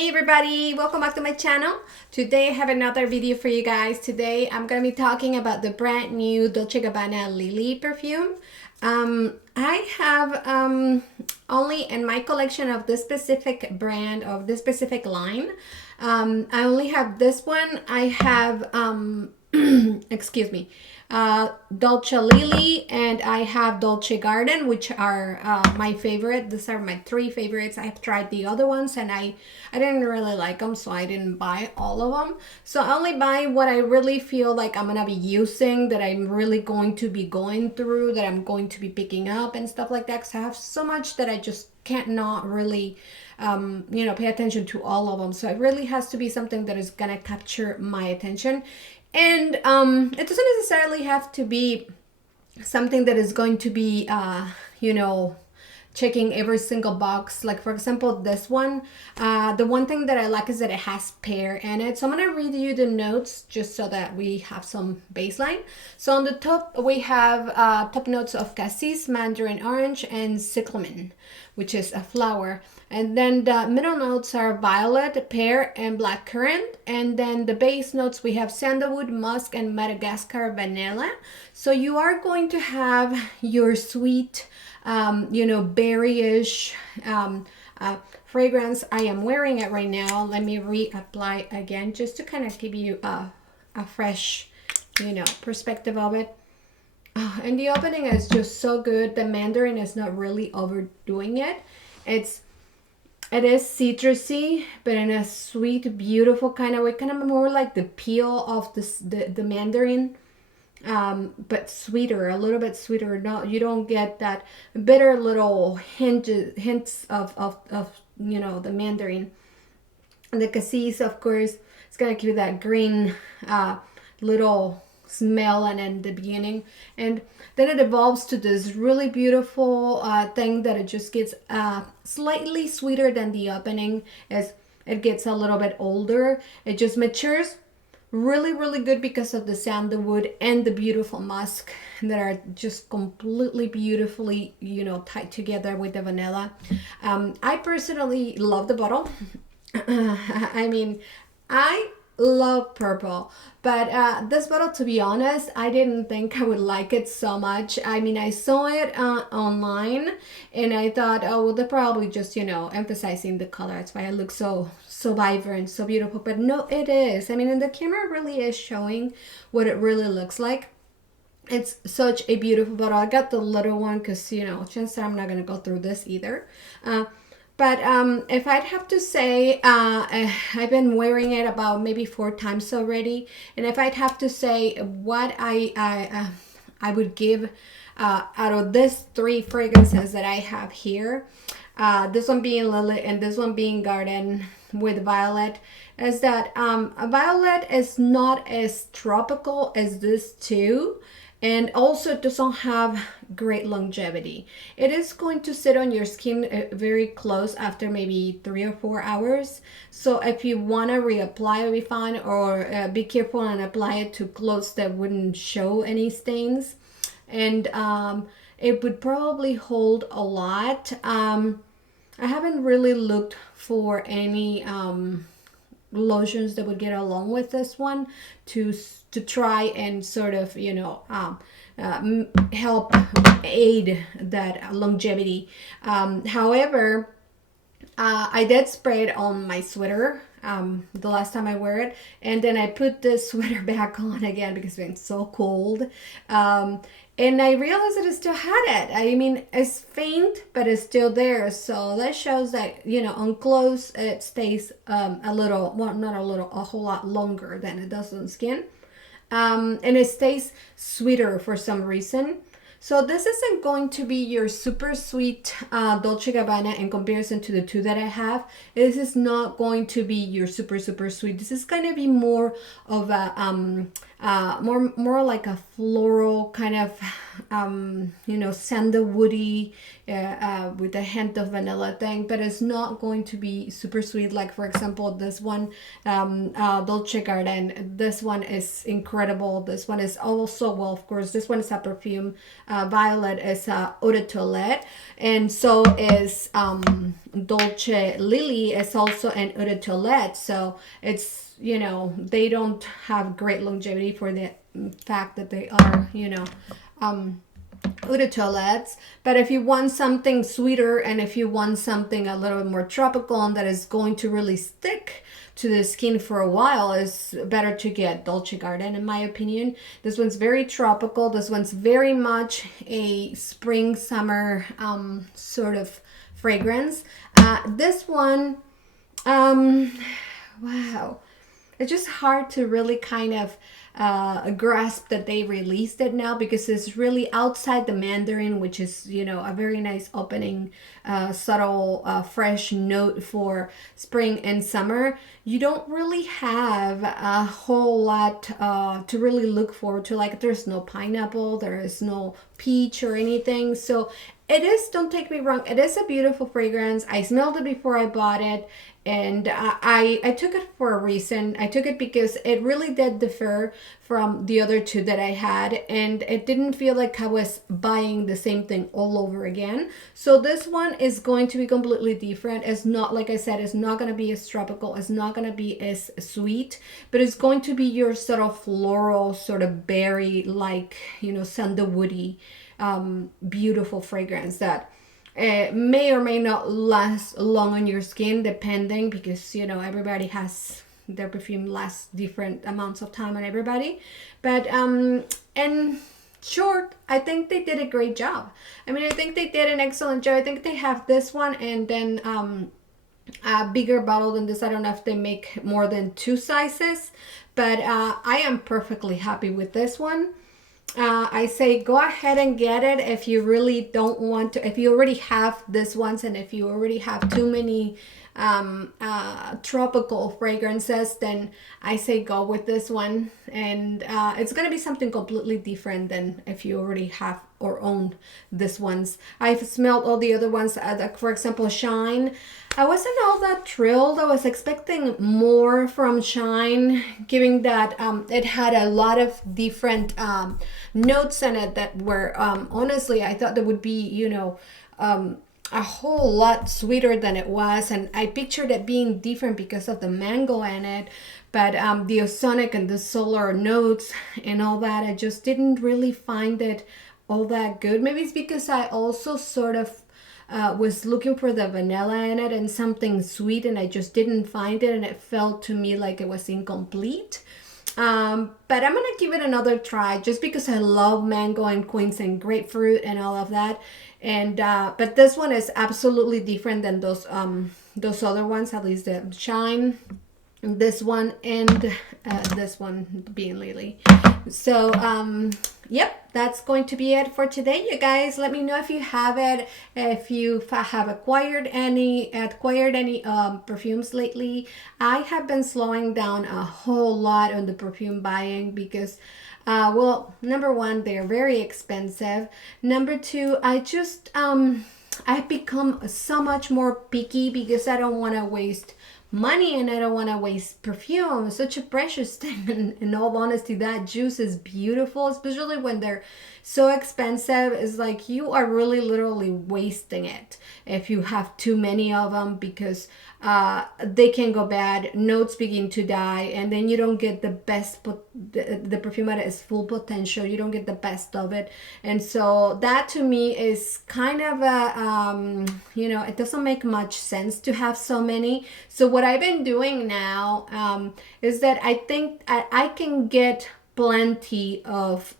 Hey everybody, welcome back to my channel. Today I have another video for you guys. Today I'm going to be talking about the brand new Dolce Gabbana Lily perfume. I have only in my collection of this specific brand, of this specific line, I only have this one. I have, excuse me, Dolce Lily, and I have Dolce Garden, which are my favorite. These are my three favorites. I have tried the other ones and I didn't really like them, so I didn't buy all of them. So I only buy what I really feel like I'm gonna be using, that I'm really going to be going through, that I'm going to be picking up and stuff like that, because I have so much that I just can't not really pay attention to all of them. So it really has to be something that is gonna capture my attention. And it doesn't necessarily have to be something that is going to be, checking every single box. Like, for example, this one, the one thing that I like is that it has pear in it. So I'm going to read you the notes just so that we have some baseline. So on the top, we have top notes of cassis, mandarin orange, and cyclamen, which is a flower. And then the middle notes are violet, pear, and blackcurrant. And then the base notes, we have sandalwood, musk, and Madagascar vanilla. So you are going to have your sweet, berryish fragrance. I am wearing it right now. Let me reapply again just to kind of give you a fresh, perspective of it. And the opening is just so good. The mandarin is not really overdoing it. It is citrusy, but in a sweet, beautiful kind of way, kind of more like the peel of the mandarin, but sweeter, a little bit sweeter. No, you don't get that bitter little hints of the mandarin. And the cassis, of course, it's gonna give you that green little smell and in the beginning, and then it evolves to this really beautiful thing that it just gets slightly sweeter than the opening as it gets a little bit older. It just matures really, really good because of the sandalwood and the beautiful musk that are just completely beautifully tied together with the vanilla. I personally love the bottle. I mean, I love purple, but this bottle, to be honest, I didn't think I would like it so much. I mean, I saw it online and I thought, oh well, they're probably just emphasizing the color, that's why it looks so vibrant, so beautiful. But no, it is. I mean, and the camera really is showing what it really looks like. It's such a beautiful bottle. I got the little one because chances are I'm not gonna go through this either. But if I'd have to say, I've been wearing it about maybe 4 times already. And if I'd have to say what I would give out of these 3 fragrances that I have here, this one being Lily and this one being Garden with Violet, is that Violet is not as tropical as this two. And also it doesn't have great longevity. It is going to sit on your skin very close after maybe 3 or 4 hours. So if you want to reapply, it'll be fine, or be careful and apply it to clothes that wouldn't show any stains. And it would probably hold a lot. I haven't really looked for any lotions that would get along with this one to try and sort of help aid that longevity. However, I did spray it on my sweater the last time I wear it, and then I put the sweater back on again because it's been so cold. And I realized that it still had it. I mean, it's faint, but it's still there. So that shows that, on clothes, it stays a little, well, not a little, a whole lot longer than it does on skin. And it stays sweeter for some reason. So this isn't going to be your super sweet Dolce Gabbana in comparison to the 2 that I have. This is not going to be your super sweet. This is going to be more of a more like a floral kind of sandalwoody with a hint of vanilla thing, but it's not going to be super sweet. Like, for example, this one, Dolce Garden, this one is incredible. This one is also, well, of course, this one is a perfume. Violet is Eau de Toilette, and so is Dolce Lily is also an Eau de Toilette. So it's, you know, they don't have great longevity for the fact that they are, you know, Eau de Toilettes. But if you want something sweeter, and if you want something a little bit more tropical and that is going to really stick to the skin for a while, is better to get Dolce Gabbana, in my opinion. This one's very tropical. This one's very much a spring summer sort of fragrance. This one, wow, it's just hard to really kind of grasp that they released it now, because it's really outside the mandarin, which is, you know, a very nice opening, subtle, fresh note for spring and summer. You don't really have a whole lot to really look forward to. Like, there's no pineapple, there is no peach or anything. So it is, don't take me wrong, it is a beautiful fragrance. I smelled it before I bought it, and I took it for a reason. I took it because it really did differ from the other two that I had, and it didn't feel like I was buying the same thing all over again. So this one is going to be completely different. It's not, like I said, it's not going to be as tropical, it's not going to be as sweet, but it's going to be your sort of floral, sort of berry, like, you know, sandalwoody, beautiful fragrance that may or may not last long on your skin, depending, because, you know, everybody has their perfume lasts different amounts of time on everybody. But and short, I think they did a great job. I mean, I think they did an excellent job. I think they have this one, and then a bigger bottle than this. I don't know if they make more than 2 sizes, but I am perfectly happy with this one. I say go ahead and get it if you really don't want to, if you already have this ones, and if you already have too many tropical fragrances, then I say go with this one. And it's going to be something completely different than if you already have or own this ones. I've smelled all the other ones, like, for example, Shine. I wasn't all that thrilled. I was expecting more from Shine, given that it had a lot of different notes in it that were, honestly, I thought there would be, you know, a whole lot sweeter than it was, and I pictured it being different because of the mango in it. But the ozonic and the solar notes and all that, I just didn't really find it all that good. Maybe it's because I also sort of was looking for the vanilla in it and something sweet, and I just didn't find it, and it felt to me like it was incomplete. But I'm gonna give it another try, just because I love mango and quince and grapefruit and all of that. And but this one is absolutely different than those other ones, at least the Shine, this one, and this one being Lily. So yep, that's going to be it for today, you guys. Let me know if you have it, if you have acquired any perfumes lately. I have been slowing down a whole lot on the perfume buying because well, number one, they're very expensive. Number two, I just I've become so much more picky because I don't want to waste money, and I don't want to waste perfume. It's such a precious thing, and in all honesty, that juice is beautiful, especially when they're so expensive. It's like you are really literally wasting it if you have too many of them, because they can go bad, notes begin to die, and then you don't get the best, the perfume at its full potential. You don't get the best of it. And so that to me is kind of a, you know, it doesn't make much sense to have so many. So what I've been doing now is that I think I can get plenty of,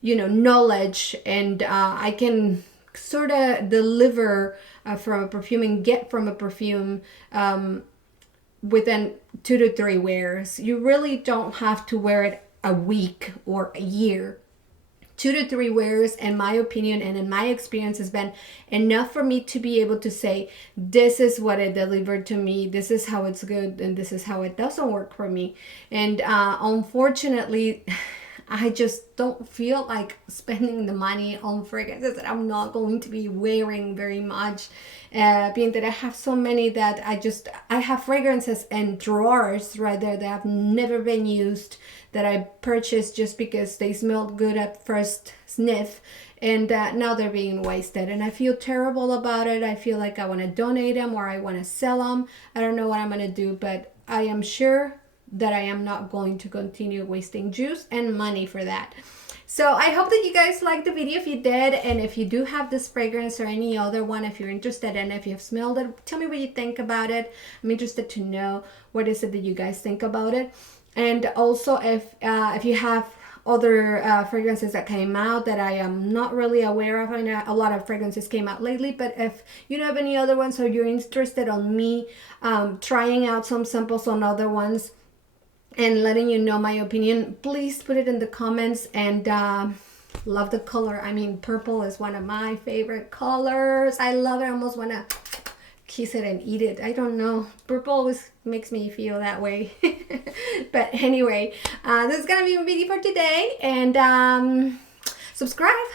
you know, knowledge, and I can sort of deliver from a perfume and get from a perfume within 2 to 3 wears. You really don't have to wear it a week or a year. 2 to 3 wears, in my opinion and in my experience, has been enough for me to be able to say, this is what it delivered to me, this is how it's good, and this is how it doesn't work for me. And unfortunately, I just don't feel like spending the money on fragrances that I'm not going to be wearing very much. Being that I have so many that I have fragrances and drawers right there that have never been used, that I purchased just because they smelled good at first sniff, and now they're being wasted, and I feel terrible about it. I feel like I want to donate them or I want to sell them. I don't know what I'm going to do, but I am sure that I am not going to continue wasting juice and money for that. So I hope that you guys liked the video. If you did, and if you do have this fragrance or any other one, if you're interested in it, if you have smelled it, tell me what you think about it. I'm interested to know what is it that you guys think about it. And also if you have other fragrances that came out that I am not really aware of. I know a lot of fragrances came out lately, but if you have any other ones or you're interested on me trying out some samples on other ones and letting you know my opinion, please put it in the comments. And love the color. I mean, purple is one of my favorite colors. I love it. I almost want to kiss it and eat it. I don't know. Purple always makes me feel that way. But anyway, this is gonna be a video for today, and subscribe.